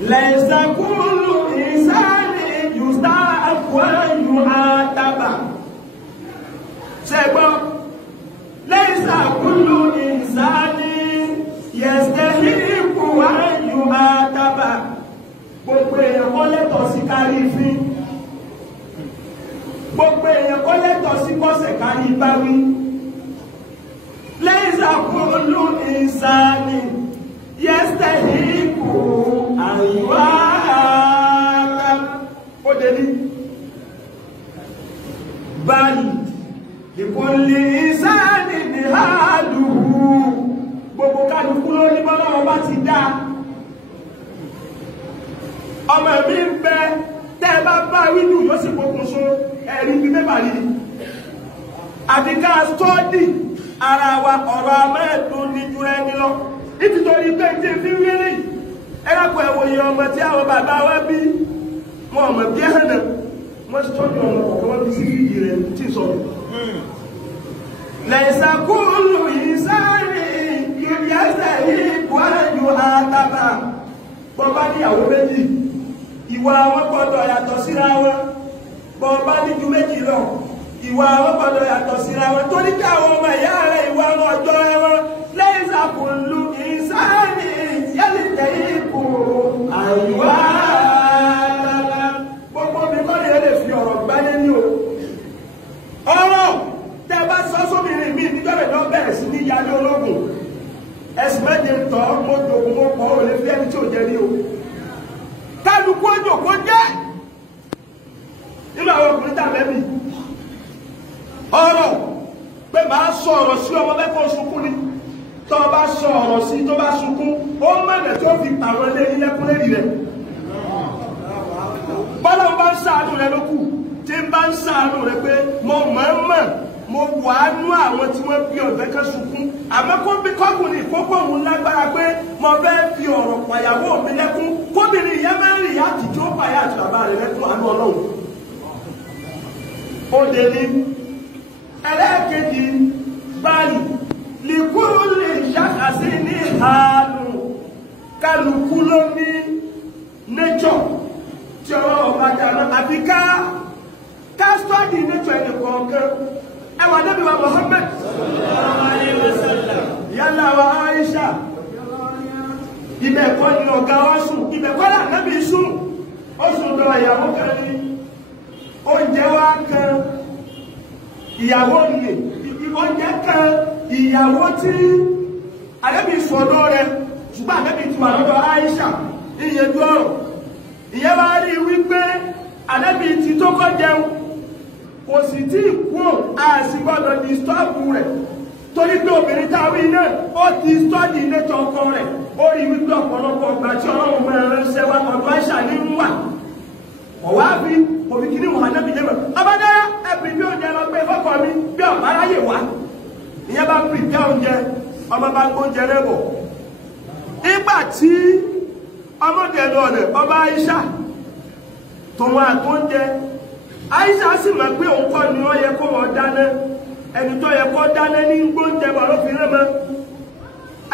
ليس كل إنسان يستحق أن يعاتب سيبا ليس كل إنسان يستحق أن يعاتب gbogbo èèyàn kọ́ lẹ́tọ̀ọ́ sí kárí fín gbogbo èèyàn kọ́ lẹ́tọ̀ọ́ sí kọ́sẹ̀ kárí báwí ليس كل إنسان يستحق أن يعاتب ó délé بل لكل إنسان حاله gbogbo kálukú ló ní bọ́lá ọba ti dá ọmọ mi ń bẹ tẹ́ ẹ bá bá wíńdù yóò sì pokùnso ẹ̀rí bí mẹ́fà yìí àti ká sọ́ọ́dì ara wa ọ̀rọ̀ amẹ́ẹ̀dùn ní ju ẹni lọ nítorí pé tí fi ń rí ẹ̀rọ̀pọ̀ ẹ̀wòye ọmọ tí àwọn bàbá wa bí wọn ọmọ bí ẹ̀hánà wọ́n ti tọ́jú ọmọ ọ̀kan wọ́n fi sí fìdí rẹ̀ tí ì sọ̀rọ̀. lẹ́sà kúlù yìí sáré ìrìnsẹ̀ yìí wájú àtàbà bọ́bá níyàwó méjì ìwà wọn gbọ́dọ̀ yàtọ̀ síra wọn bọ́bá ní ju méjì lọ ìwà wọn gbọ́dọ̀ yàtọ̀ síra wọn torí pé àwọn ọmọ ìyá rẹ̀ ìwà wọn ọjọ́ wọn lẹ́sà kúlù yìí sáré yẹ́lẹ̀ ipò àyíwá gbogbo mi kọ́ ni ẹ lè fi ọ̀rọ̀ gbáyé ní o ọ̀rọ̀ tẹ́ bá sọ sóbìnrin mi nígbà rẹ̀ lọ bẹ̀rẹ̀ sí ní yálé ológun ẹ̀sìn méje tọ́ mo dògùn mo kọ́ ò lè fi ẹni tí ò jẹ ní o kálukú ọjọ́ kó jẹ́ nínú àwọn ọkùnrin tàbí mi ọ̀rọ̀ pé màá sọ ọ̀rọ̀ sí ọmọ bẹ́ẹ̀ kó sunkún ni tó bá sọ ọ̀rọ̀ sí tó bá sunkún ó mẹ́lẹ̀ tó fi pàwọn ilé ilẹ̀kùn lérí rẹ̀ bọ́lá bá ń ṣàánú rẹ̀ lókù tí ń bá ń ṣàánú rẹ̀ pé mo mọ̀ọ́mọ̀ mo wà á nú àwọn tí wọ́n bí ọ̀fẹ́ kan sunkún àmọ́ kó bí kọ́kùnrin ìkókó òun lágbára pé mo fẹ́ fi ọ̀rọ̀ pàyàwó mi lẹ́kún kóbìnrin ìyá mẹ́rin ìyá àtijọ́ pàyà àti bàbá rẹ̀ lẹ́kún àánú ọlọ́run ó dé ní ẹlẹ́ẹ̀kejì báyìí lìkúrú lè ṣàkàsí ní àánú kálukú ló ní nature tí ọ̀rọ̀ ọba dáná àfi ká study nature ẹni kọ̀ọ̀kan ẹwà Nábì wa Muhammad yálà wa Aisha ibẹ̀ kọ́ ni ọ̀gá wa sùn ibẹ̀ kọ́ là Nábì sùn ó sùn lọ ìyàwó kan ní oúnjẹ wa kan ìyàwó nìyẹ oúnjẹ kan ìyàwó tí Ànábì sọ̀dọ̀ rẹ̀ ṣùgbọ́n Ànábì tí wà lọ́dọ̀ Aisha ìyẹn dúró ìyẹn wá rí wípé Ànábì tí tó kọ́ jẹun kò sì tí ì kú àsìgbọ́dọ̀ dìstọ́ọ̀bù rẹ̀ torí pé obìnrin táwí náà ó ti stọ́dì nature ọkọ rẹ̀ ó rí wípé ọ̀pọ̀lọpọ̀ ọgbà tí Ọlọ́run mẹ́rin ránṣẹ́ wá ọdún Aisha ní ń wà ọ̀wá bí òbíkíní wà Ànábì jẹ́ mọ̀ ọbádáyà ẹ̀bì bí oúnjẹ lọ pé fọ́kọ̀ mi bí ọ̀bá ráyè wá ìyẹn bá pì já oúnjẹ ọmọ bá gbóúnjẹ rẹ̀ bọ̀ nígbà tí ọmọdé lọ rẹ̀ ọba Aisha tòun àtóúnjẹ Aisha sì mọ̀ pé òun kọ́ ni wọ́n yẹ kó wọ́n dáná ẹni tó yẹ kó dáná ní gbóúnjẹ bọ̀ ló fi rán mọ́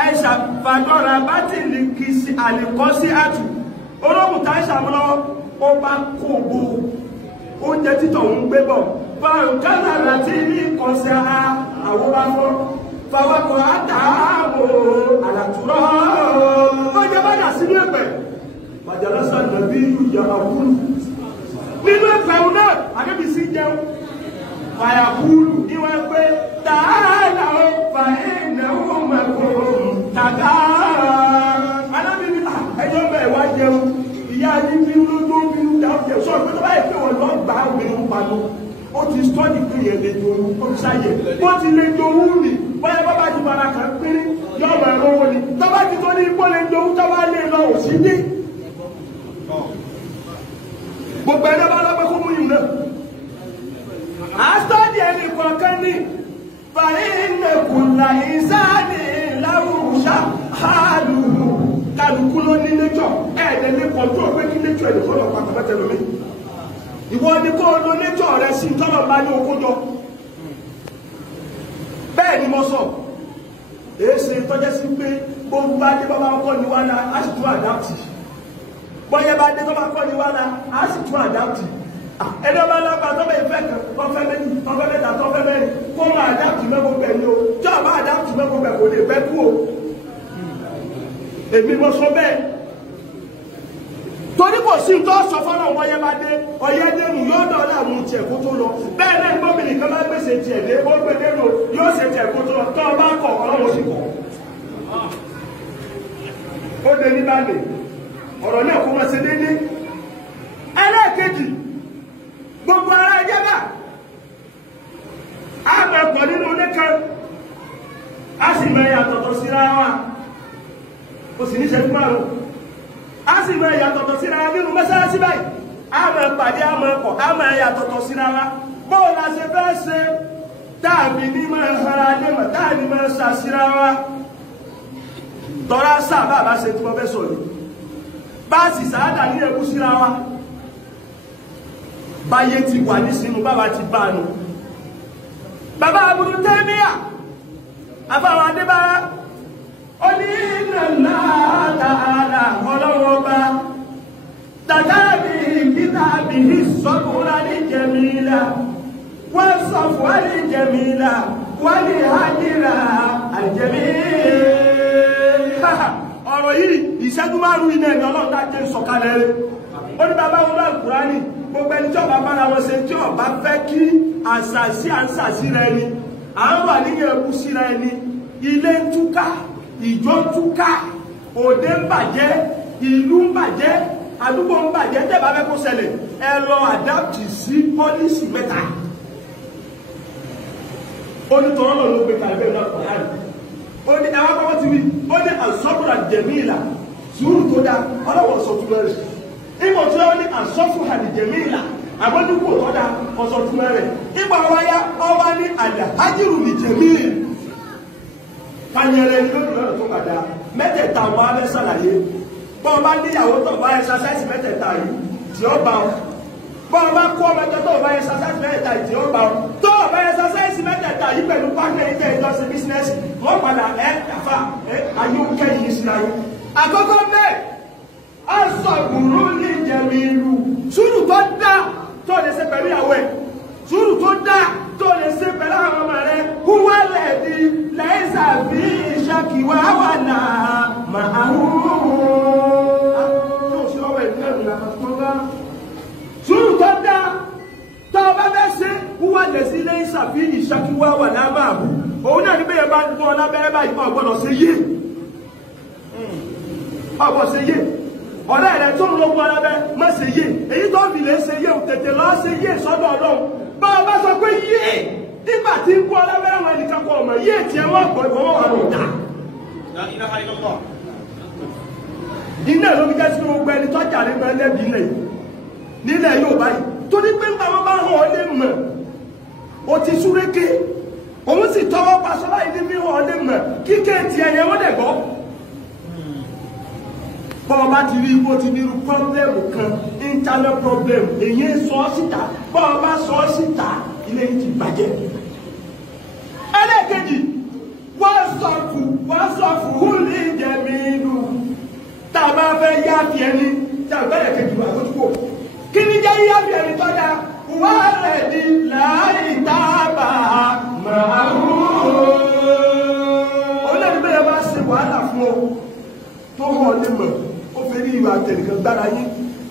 Aisha fàdọ́ra bá ti lè kì í àlèkọ́ sí àtù olóhùn tá Aisha mú lọ́wọ́ ó bá kó gbó oúnjẹ títọ̀ ń gbé bọ̀ fàǹkálà láti ní ìkọsẹ̀ àwòrán fún fàwọ́kọ̀ àtàwò àlàtúrọ̀ oúnjẹ bá dà sínú ẹ̀pẹ̀ bàjẹ́lọ́sà nàbí ìyàwó nínú ẹ̀pẹ̀ náà Ànábì sí jẹun fàyàkúlù ní wọ́n pé tààlà ó fà ẹ̀nàwó mẹ́kọ̀ọ́ tàgá Ànábì ní ẹjọ́ bẹ̀ wá jẹun ìyá ní bínú tó bínú dáúnjẹ sọ pé tó bá yẹ pé wọ́n lọ gbà obìnrin panu ó ti stọ́dì pé yẹn lè jòrú ó ti sáyẹ bó ti lè jòrú nì bóyá bábá ti bára kan pín yọ̀ọ̀mọ̀ ẹ̀rọ wọn ni tọ́ba ti tó ní ipò lè jòrú tọ́ba lè lọ òsì dé gbogbo ẹ̀rọ bá lọ́pẹ́ kó mú yìí náà àstọ́dì ẹni kọ̀ọ̀kan ní fàínẹ̀kùnlá ìsáàdì láwùjá hàlù kálukú ló ní nature ẹ̀ẹ́dẹ̀ ní kọ̀ọ̀tún ọ̀pẹ́ kí nature ẹ̀dẹ̀ fọ́lọ̀ pàtàkì lómi ìwọ ni kó lo nature rẹ sí tọ́lọ̀ bá ní okó jọ bẹ́ẹ̀ ni mo sọ èéṣe tọ́jẹ́ sí pé gbogbo bá dé bábá ọkọ̀ ni wá ní aṣètò àdáàtì bọ́yẹ bá dé tó bá kọ́ ni wá la á sì tún àdáàtì ẹni ọba lápá tó bẹ ìfẹ́ kan tó fẹ́ méjì tó fẹ́ mẹ́ta tó fẹ́ mẹ́rin kó máa àdáàtì mẹ́kọ̀ọ́ bẹ̀ ni o tí ọba àdáàtì mẹ́kọ̀ọ́ bẹ̀ kò lè fẹ́ kú o èmi mo sọ bẹ́ẹ̀ torí kò sí tó sọ fọ́nà bọ́yẹ bá dé ọyẹ dénú yóò dọ̀ọ́lá mú tiẹ̀ kó tó lọ bẹ́ẹ̀ náà gómìnà kan máa gbèsè tiẹ̀ dé ó gbé dénú yóò ṣe tiẹ̀ kó tó lọ tó ọba kọ̀ ọlọ́run sì kọ̀ ó dé ní báyìí ọ̀rọ̀ náà kó máa ṣe dédé ẹlẹ́ẹ̀kejì gbogbo ara ẹjẹ́ náà a máa pọ̀ nínú ilé kan a sì máa yàtọ̀tọ̀ síra wa kò sì ní ṣe fún àrùn a sì máa yàtọ̀tọ̀ síra wa nínú mẹ́sàlásí báyìí a máa pàdé a máa pọ̀ a máa yàtọ̀tọ̀ síra wa bóò la ṣe fẹ́ ṣe táàbí ní máa hara lé mọ̀ táàbí máa ṣàṣíra wa tọ́ra sáà bá bá ṣe tí wọ́n fẹ́ sọ̀rọ̀ báàsì sáádà ní ẹkú síra wa báyé ti wà ní sínú bàbá ti bá nù bàbá Ibn Taymiyyah àbáwọn adébára ó ní ìrìnà ta'ala ọlọ́wọ́ bá tàtàbí kìtàbí sọ́kúnrà ní jẹ̀mílà wọ́n sọ̀fọ́ ní jẹ̀mílà wọ́n ní hajjira àjẹ̀mílà ọ̀rọ̀ yìí ìṣẹ́jú márùn-ún iná ẹ̀mí ọlọ́run dájé sọ̀kalẹ̀ rẹ̀ ó ní bàbá wọn náà Kùránì gbogbo ẹni tí ọba bára wọn ṣe tí ọba fẹ́ kí àṣàṣì àṣàṣì rẹ ni à ń wà níyẹn ẹkú síra ẹni ilé ń túká ìjọ ń túká òde ń bàjẹ́ ìlú ń bàjẹ́ àdúgbò ń bàjẹ́ tẹ́ bá fẹ́ kó ṣẹlẹ̀ ẹ lọ àdáptì sí pọ́lísì mẹ́ta ó ní tọ́rọ́ lọ ló gbé kalẹ̀ náà Kùránì ó ní ẹwà kọ́kọ́ ti wí ó ní àsọ́kùnrin àjẹmíìlà sùúrù tó dá ọlọ́wọ́ sọ̀túnmọ́ rẹ̀ ìmọ̀ tí ó ní àsọ́kùnrin àjẹmíìlà àgbẹ́dúgbò tó dá ọ̀sọ̀túnmọ́ rẹ̀ ìgbà wáyá ọwá ní àjàhájìrù nìjẹ̀míìlì pàyẹrẹ ní lórí lọ́nà tó padà mẹ́tẹ̀ẹ̀ta ọba abẹ́ sàlàyé bọ́n bá níyàwó tó bá ẹ̀ṣáṣáìsì mẹ́tẹ̀ẹ̀ta yìí tí ó bá wọn bọ́n bá kó ọmọ ẹjọ́ tó bá ẹ̀ṣáṣáìsì mẹ́tẹ̀ẹ̀ta yìí tí ó bá wọn tó bá ẹ̀ṣáṣáìsì mẹ́tẹ̀ẹ̀ta yìí pẹ̀lú pàtẹ́ ìjẹ́ ìjọsìn bísínẹ́sì wọ́n padà kàfà ayé yìí síra yìí. àkọ́kọ́ bẹ́ẹ̀ ọ̀sọ̀gbùrú ní ìjẹ̀mí ìlú sùúrù tó dá tó lè ṣe pẹ̀lú ìyàwó ẹ̀ sùúrù tó dá tó lè ṣe pẹ̀lú àwọn ọmọ rẹ̀ wúwá lẹ̀dí lẹ́sà bí ìṣàkíwá wà náà máa hù. sùúrù tó dá tó bá bẹ́ ṣe wúwá lẹ̀sí lẹ́sà bí ìṣàkíwá wà náà máa hù. òun náà ní bẹ́ẹ̀ bá ń gbọ́ lábẹ́rẹ́ báyìí ọ̀gbọ́dọ̀ ṣe yé ọ̀gbọ́dọ̀ ṣe yé ọ̀rẹ́ rẹ̀ tó ń lọ́gbọ́n lábẹ́ má ṣe yé èyí tó fi lè ṣe yé ò tètè lọ́ ṣe yé sọ́dọ̀ Ọlọ́run bá a bá sọ pé yé nígbà tí ń kú ọlábẹ́rẹ́ wọn ẹnìkan kọ ọmọ yé tiẹ̀ wọ́n gbọ́ ìwọ́n wà lọ́dà. iná ló fi jẹ́ sí gbogbo ẹni tọ́jà rẹ̀ máa lẹ́bi nílẹ̀ yóò báyìí tó ní pé nígbà wọn bá hàn ọ́ lé mọ̀ o ti súrékè òun sì tọwọ́ paṣọ láì ní fi hàn ọ́ lé mọ̀ kíkẹ́ tiẹ̀ yẹn wọ́n dẹ̀ gbọ́. bọ́ọ̀ bá ti rí ipò ti nírú pọ́blẹ́mù kan internal problem èyí sọ ọ́ síta bọ́ọ̀ bá sọ ọ́ síta ilé yìí ti bàjẹ́. ẹlẹ́ẹ̀kejì wọ́n sọ fún ní ìjẹ̀mí inú tá a bá fẹ́ yá fi ẹni tí a bẹ̀rẹ̀ kejì wà lójúkò kí ni jẹ́ yá fi ẹni tọ́jà wọ́n rẹ̀ di láì tábà máa hù. olóòtú bẹ́ẹ̀ bá ṣe wàhálà fún ọ tó hàn ní mọ̀ ó fẹ́ ní ìwà àtẹnìkan gbára yín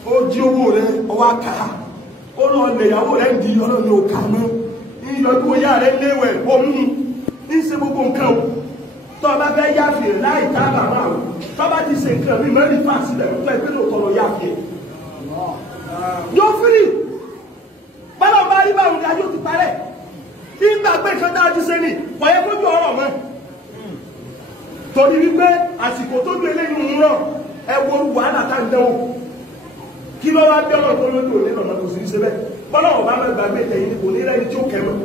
ó jí owó rẹ ọwọ́ ká ó lọ lẹ̀yàwó rẹ ń di ọlọ́ni òkà mọ́ ìyọjú oyá rẹ léwẹ̀ omú ní ṣe gbogbo nǹkan o tó o bá fẹ́ yáfi láì tábà máa wò tó bá ti ṣe nǹkan mi mẹ́rin fà sílẹ̀ fún ẹgbẹ́ tó tọrọ yáfi yóò firi bọ́lá ọba rí báwo ni ajó ti parẹ́ nígbà pé nǹkan tá a ti ṣe ni wọ̀nyẹ́ kójú ọ̀rọ̀ mọ́ torí wípé àsìkò tó gbé lẹ́yìn ń rọ̀ ẹ wo wàhálà tá ń dánwò kí ló wá bẹ́ ọ̀rọ̀ tó lójú òní lọ́nà kò sí ní ṣe bẹ́ẹ̀ bọ́lá ọba máa gbàgbé ìtẹ̀yìn ní kò ní rẹ́ni tí ó kẹmọ́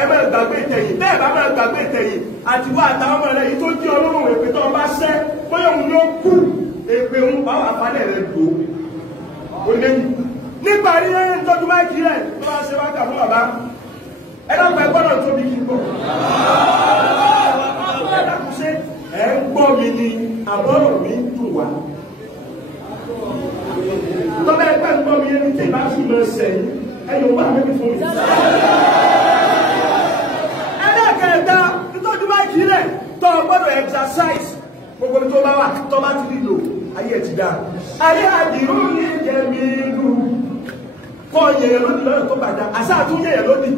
ẹ máa gbàgbé ìtẹ̀yìn bẹ́ẹ̀ bá máa gbàgbé ìtẹ̀yìn àti wá àtàwọn ọmọ rẹ̀ yìí tó jí ọlọ́run èpè tó ọba ṣẹ́ bóyá òun yóò kú èpè òun bá wà falẹ̀ rẹ̀ lò ó lẹ́yìn nígbà rí ẹni tọ́jú máìkì rẹ̀ tó bá ṣe wákà fún bàbá ẹ dákun ẹ gbọ́dọ̀ tóbi kí n gbọ́ ẹ dákun ṣe ẹ ń gbọ́ mi ni àbọ̀rọ̀ mi ń dùn wá. sì lọ sẹ́yìn ẹ̀yọ̀ wà lẹ́bi fún mi. ẹlẹ́kẹ̀ẹ́ta nítorí bá kílẹ̀ tó o gbọ́dọ̀ exercise gbogbo tó bá wà tó bá ti nílò ayé ẹ̀ ti dá. ayé àdìrú ní jẹ̀mí ìlú kọ́ yẹ̀yẹ̀ lónìí lọ́nà tó bàjá àṣà àtúnyẹ̀yẹ̀ lónìí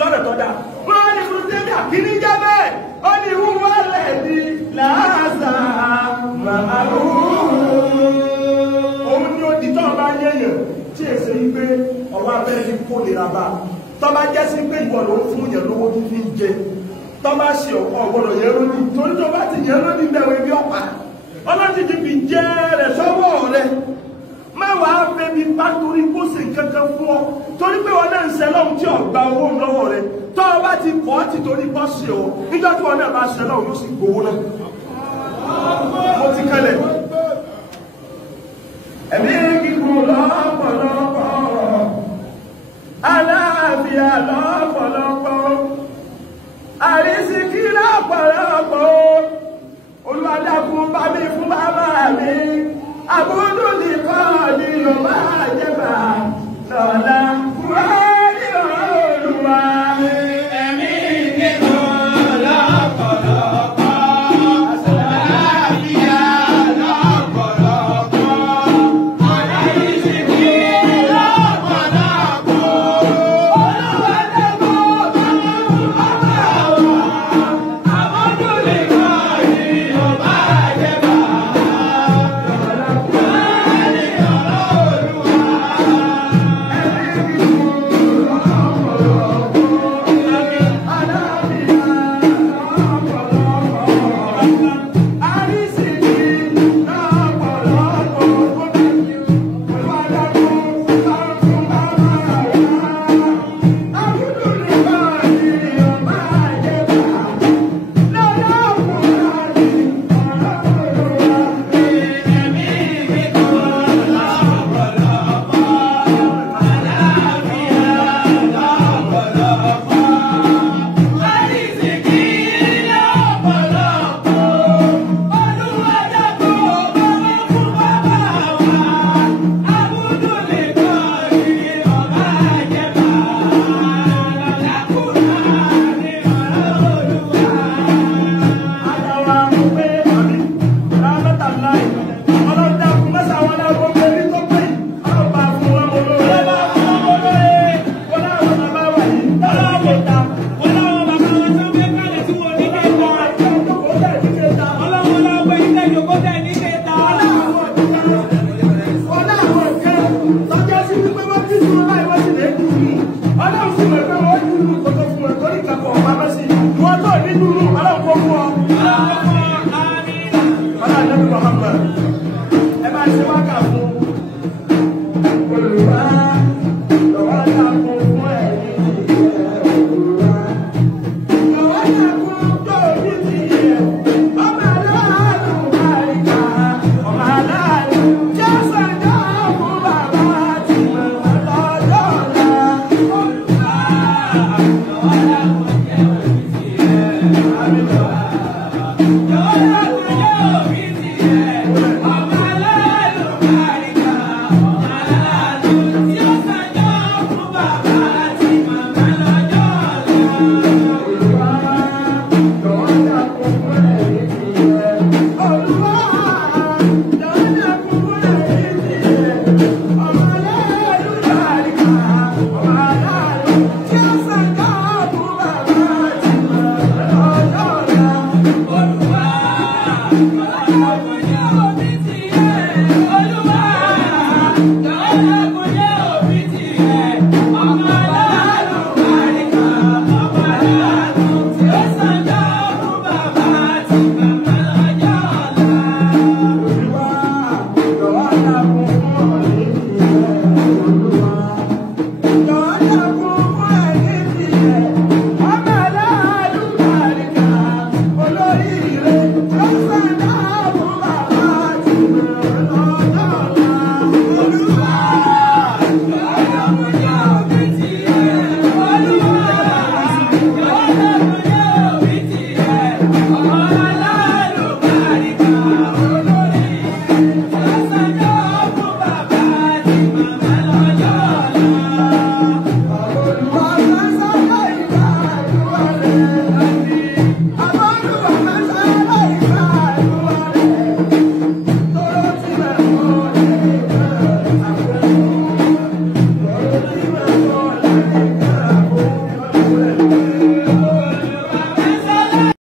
lọ́nà tó dá. wọ́n ní kúrú tẹ́lẹ̀ àkíní jẹ́ bẹ́ẹ̀ ó ní wúwọ́ lẹ́ẹ̀dí làásà màálù. òun ni ó di tó ọba yẹ̀yẹ̀ tí èsè yí pé ọwọ́ abẹ́rẹ́ ní kó lè ra bá tọ́ba jẹ́ sí pé ìwọ ló ń fún yẹn lówó tó fi ń jẹ tọ́ba ṣe ọ̀gbọ́dọ̀ yẹn lónìí torí tó bá ti yẹn lónìí bẹ̀rẹ̀ bí ọ̀pá ọlọ́tí ti fi jẹ́ rẹ̀ sọ́wọ́ rẹ̀ má wàá fẹ́ mi bá torí kó sì kankan fún ọ torí pé wọn náà ń ṣe lọ́hùn tí ọ̀gbà owó lọ́wọ́ rẹ̀ tọ́ ọ bá ti kọ́ ti torí kọ́ sí ọ níjọ́ tí wọn náà bá ṣe lọ́hùn yóò sì gbowó náà. mo ti kalẹ̀ ẹ̀mí kíkún lọ́pọ̀lọpọ̀ aláàbíà lọ́pọ̀lọpọ̀ àrísìkí lọ́pọ̀lọpọ̀ olùwàdàkùn bá mi fún bàbá mi àbúrò